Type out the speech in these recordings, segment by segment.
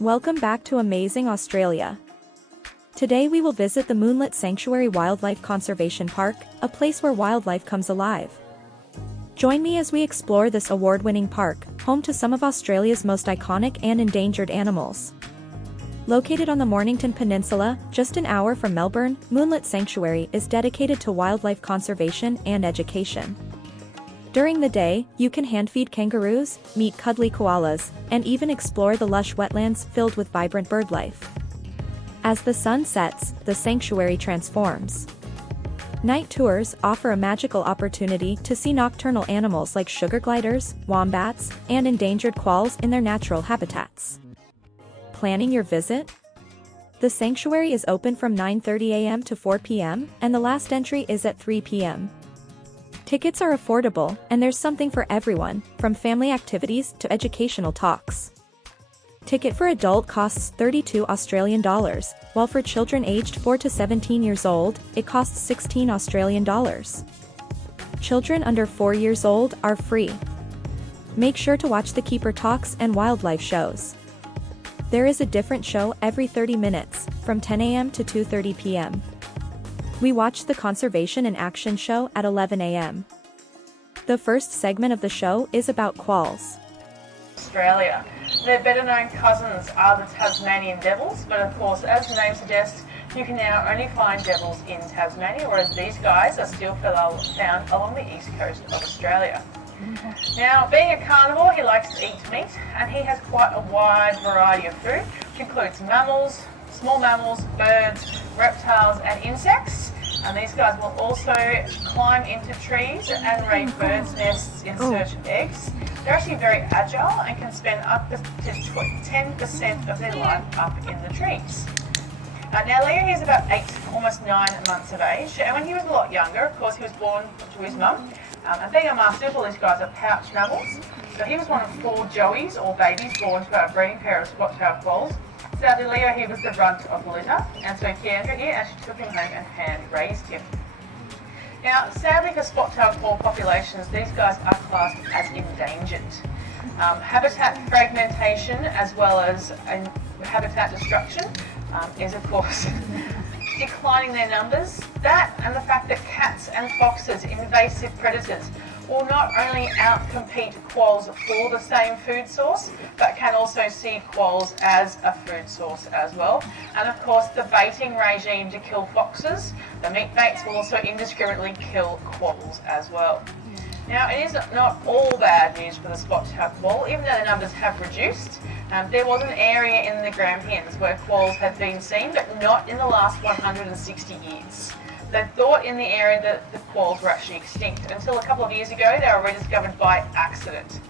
Welcome back to Amazing Australia. Today we will visit the Moonlit Sanctuary Wildlife Conservation Park, a place where wildlife comes alive. Join me as we explore this award-winning park, home to some of Australia's most iconic and endangered animals. Located on the Mornington Peninsula, just an hour from Melbourne, Moonlit Sanctuary is dedicated to wildlife conservation and education. During the day, you can hand-feed kangaroos, meet cuddly koalas, and even explore the lush wetlands filled with vibrant birdlife. As the sun sets, the sanctuary transforms. Night tours offer a magical opportunity to see nocturnal animals like sugar gliders, wombats, and endangered quolls in their natural habitats. Planning your visit? The sanctuary is open from 9:30 a.m. to 4 p.m., and the last entry is at 3 p.m. Tickets are affordable, and there's something for everyone, from family activities to educational talks. Ticket for adult costs $32 Australian, while for children aged 4 to 17 years old, it costs $16 Australian. Children under 4 years old are free. Make sure to watch the keeper talks and wildlife shows. There is a different show every 30 minutes, from 10 a.m. to 2:30 p.m. We watched the Conservation in Action show at 11 a.m. The first segment of the show is about quolls. Australia. Their better-known cousins are the Tasmanian devils, but of course, as the name suggests, you can now only find devils in Tasmania, whereas these guys are still found along the east coast of Australia. Now, being a carnivore, he likes to eat meat, and he has quite a wide variety of food, which includes mammals, small mammals, birds, reptiles, and insects. And these guys will also climb into trees and raid birds' nests in search of eggs. They're actually very agile and can spend up to 10% of their life up in the trees. Now Leo, he's about 8, almost 9 months of age, and when he was a lot younger, of course, he was born to his mum. And being a mastiff, all these guys are pouch mammals. So he was one of 4 joeys, or babies, born to our breeding pair of spot-tailed quolls. Sadly, Leo, he was the runt of the litter, and so Keandra here actually took him home and hand-raised him. Now, sadly for spot-tailed quoll populations, these guys are classed as endangered. Habitat fragmentation as well as habitat destruction is, of course, declining their numbers. That and the fact that cats and foxes, invasive predators, will not only outcompete quolls for the same food source, but can also see quolls as a food source as well. And of course, the baiting regime to kill foxes, the meat baits will also indiscriminately kill quolls as well. Now, it is not all bad news for the spot-tailed quoll, even though the numbers have reduced. There was an area in the Grampians where quolls had been seen, but not in the last 160 years. They thought in the area that the quolls were actually extinct until a couple of years ago they were rediscovered by accident.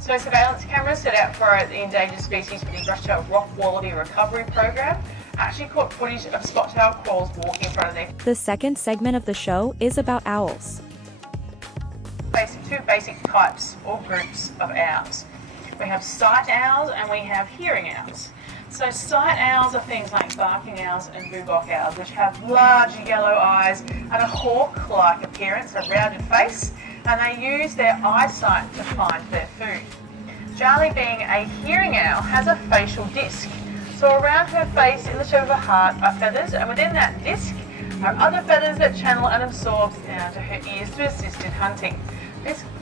So surveillance cameras set out for the endangered species for the Brush-tailed Rock Wallaby Recovery Program actually caught footage of spot-tailed quolls walking in front of their... The second segment of the show is about owls. Two basic types or groups of owls. We have sight owls and we have hearing owls. So sight owls are things like barking owls and bubok owls, which have large yellow eyes and a hawk-like appearance, a rounded face, and they use their eyesight to find their food. Charlie, being a hearing owl, has a facial disc. So around her face, in the shape of a heart, are feathers, and within that disc are other feathers that channel and absorb down to her ears to assist in hunting.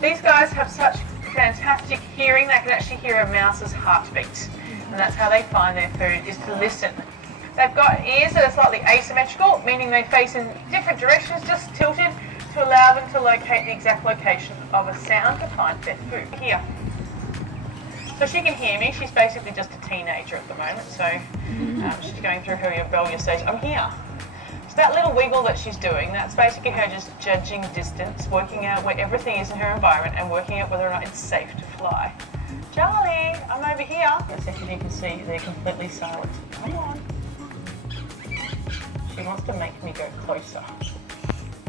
These guys have such fantastic hearing, they can actually hear a mouse's heartbeat. And that's how they find their food, is to listen. They've got ears that are slightly asymmetrical, meaning they face in different directions, just tilted to allow them to locate the exact location of a sound to find their food. Here. So she can hear me. She's basically just a teenager at the moment, so she's going through her rebellious stage. I'm here. So that little wiggle that she's doing, that's basically her just judging distance, working out where everything is in her environment and working out whether or not it's safe to fly. Charlie, I'm over here. A second, you can see they're completely silent. Come on. She wants to make me go closer.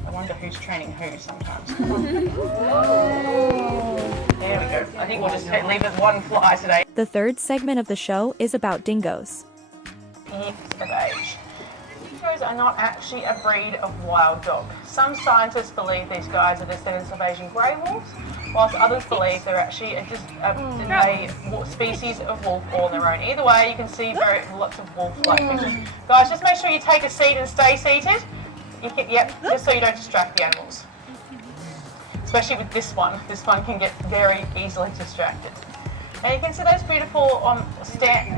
I wonder who's training who sometimes. There we go. I think we'll just leave it one fly today. The third segment of the show is about dingos. Years of age. So dingoes are not actually a breed of wild dog. Some scientists believe these guys are descendants of Asian grey wolves, whilst others believe they're actually just a species of wolf all on their own. Either way, you can see lots of wolf-like pictures. Guys, just make sure you take a seat and stay seated. Just so you don't distract the animals. Especially with this one. This one can get very easily distracted. Now you can see those beautiful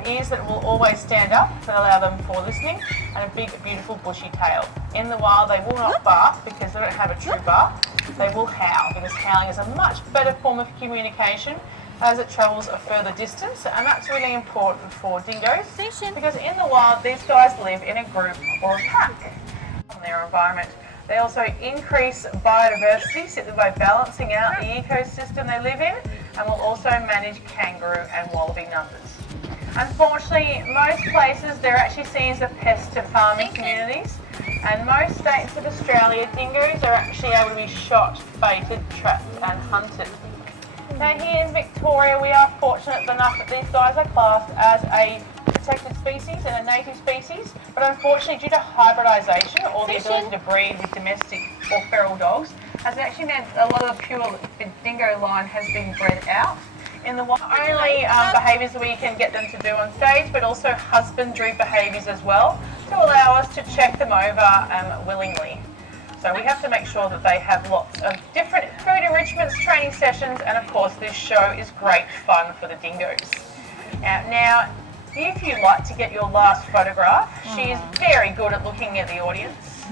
ears that will always stand up that allow them for listening, and a big, beautiful bushy tail. In the wild, they will not bark because they don't have a true bark. They will howl because howling is a much better form of communication as it travels a further distance, and that's really important for dingoes because in the wild, these guys live in a group or a pack in their environment. They also increase biodiversity simply by balancing out the ecosystem they live in, and will also manage kangaroo and wallaby numbers. Unfortunately, most places they're actually seen as a pest to farming communities, and most states of Australia, dingoes are actually able to be shot, baited, trapped and hunted. Now here in Victoria, we are fortunate enough that these guys are classed as a protected species and a native species, but unfortunately due to hybridisation or the ability to breed with domestic or feral dogs has actually meant a lot of the pure dingo line has been bred out. In the wild, not only behaviours that we can get them to do on stage, but also husbandry behaviours as well to allow us to check them over willingly. So we have to make sure that they have lots of different food enrichments, training sessions, and of course this show is great fun for the dingoes. Now, if you'd like to get your last photograph, she is very good at looking at the audience.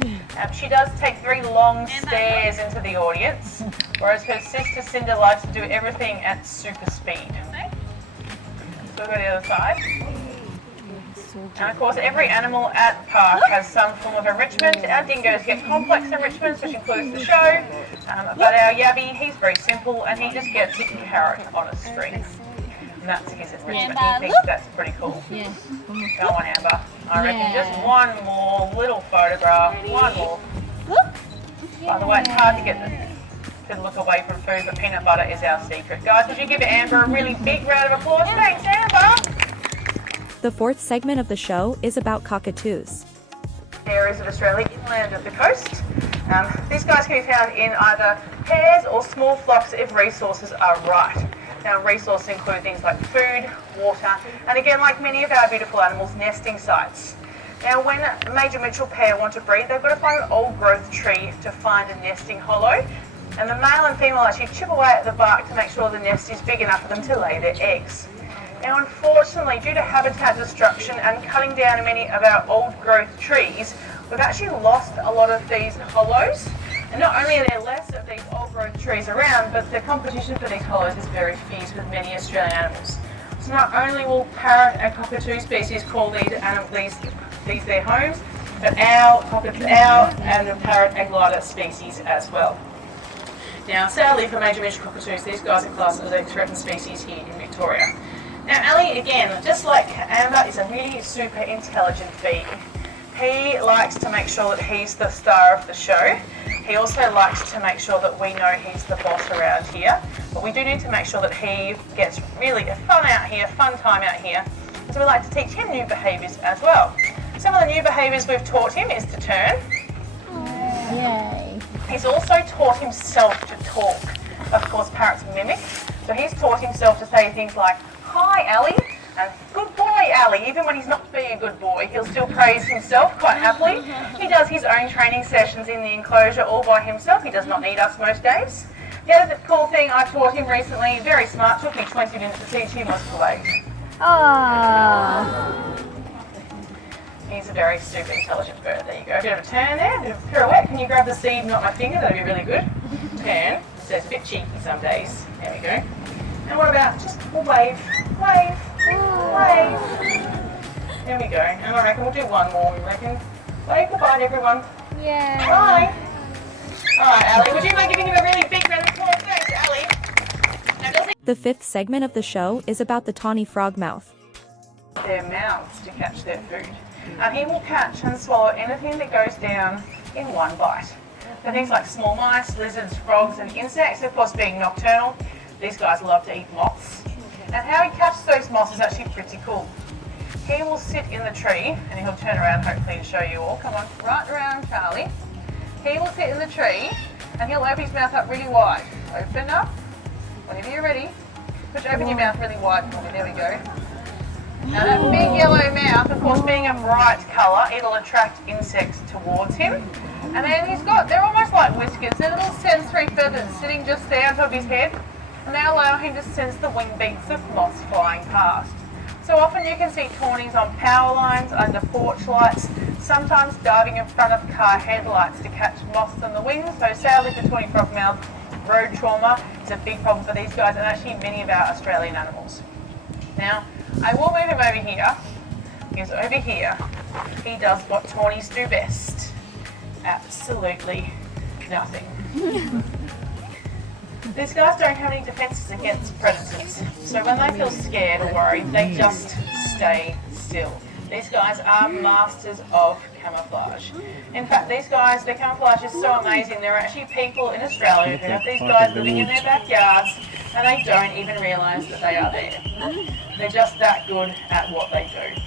She does take very long stares into the audience, whereas her sister Cinder likes to do everything at super speed. So we'll go to the other side. And of course every animal at the park has some form of enrichment. Our dingoes get complex enrichments, which includes the show, but our yabby, he's very simple and he just gets a carrot on a string. And that's his enrichment. He thinks that's pretty cool. Yeah. Go on, Amber. I reckon just one more little photograph. One more. By the way, it's hard to get to look away from food, but peanut butter is our secret. Guys, would you give Amber a really big round of applause? Thanks, Amber! The fourth segment of the show is about cockatoos. Areas of Australia, inland of the coast. These guys can be found in either pairs or small flocks if resources are right. Now, resources include things like food, water, and again, like many of our beautiful animals, nesting sites. Now, when a major mutual pair want to breed, they've got to find an old growth tree to find a nesting hollow. And the male and female actually chip away at the bark to make sure the nest is big enough for them to lay their eggs. Now, unfortunately, due to habitat destruction and cutting down many of our old growth trees, we've actually lost a lot of these hollows. And not only are there less of these old growth trees around, but the competition for these hollows is very fierce with many Australian animals. So not only will parrot and cockatoo species call these their homes, but owl and the parrot and glider species as well. Now, sadly for major miniature cockatoos, these guys are classed as a threatened species here in Victoria. Now, Ali, again, just like Amber, is a really super intelligent bee. He likes to make sure that he's the star of the show. He also likes to make sure that we know he's the boss around here. But we do need to make sure that he gets really fun time out here. So we like to teach him new behaviours as well. Some of the new behaviours we've taught him is to turn. Yay. He's also taught himself to talk. Of course, parrots mimic. So he's taught himself to say things like, "Hi, Ali," and "Good boy, Ali." Even when he's not being a good boy, he'll still praise himself quite happily. He does his own training sessions in the enclosure all by himself. He does not need us most days. The other cool thing I taught him recently, very smart, took me 20 minutes to teach him, was play. Aww. He's a very super intelligent bird. There you go. A bit of a turn there, a bit of a pirouette. Can you grab the seed, not my finger? That'd be really good. Turn. So it's a bit cheeky some days. There we go. And what about just a wave? Wave. Wave. There we go. And I reckon we'll do one more. We reckon. Wave goodbye to everyone. Yeah. Bye. Alright, Ali, would you mind giving him a really big round of applause? Thanks, Ali. Now, does The fifth segment of the show is about the tawny frogmouth. their mouths to catch their food. He will catch and swallow anything that goes down in one bite. So things like small mice, lizards, frogs and insects, of course being nocturnal, these guys love to eat moths. And how he catches those moths is actually pretty cool. He will sit in the tree and he'll turn around hopefully to show you all. Come on, right around Charlie. He will sit in the tree and he'll open his mouth up really wide. Open up. Whenever you're ready. Just open your mouth really wide for me. There we go. Now that big yellow mouth, of course, being a bright colour, it'll attract insects towards him. And then they're almost like whiskers. They're little sensory feathers sitting just there on top of his head. And they allow him to sense the wing beats of moths flying past. So often you can see tawnies on power lines, under porch lights, sometimes diving in front of car headlights to catch moths on the wings. So sadly for tawny frogmouth, road trauma is a big problem for these guys and actually many of our Australian animals. Now, I will move him over here, because over here, he does what tawnies do best. Absolutely nothing. These guys don't have any defences against predators, so when they feel scared or worried, they just stay still. These guys are masters of camouflage. In fact, these guys, their camouflage is so amazing. There are actually people in Australia who have these guys living in their backyards and they don't even realise that they are there. They're just that good at what they do.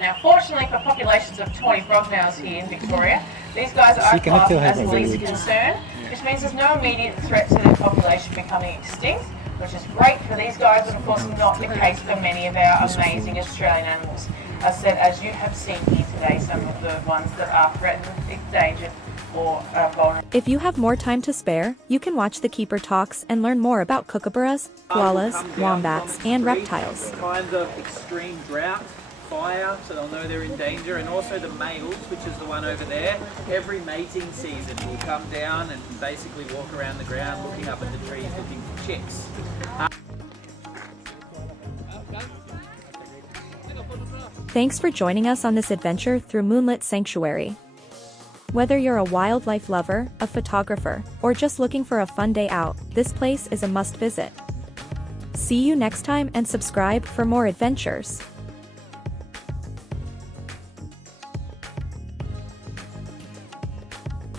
Now, fortunately for populations of tawny frogmouths here in Victoria, these guys are classed as least concern, which means there's no immediate threat to their population becoming extinct, which is great for these guys, but of course not the case for many of our amazing Australian animals. As said, as you have seen here today, some of the ones that are threatened, endangered, or vulnerable. If you have more time to spare, you can watch the Keeper Talks and learn more about kookaburras, koalas, wombats, and reptiles. Times of extreme drought, fire, so they'll know they're in danger, and also the males, which is the one over there, every mating season will come down and basically walk around the ground looking up at the trees looking for chicks. Thanks for joining us on this adventure through Moonlit Sanctuary. Whether you're a wildlife lover, a photographer, or just looking for a fun day out, this place is a must visit. See you next time and subscribe for more adventures.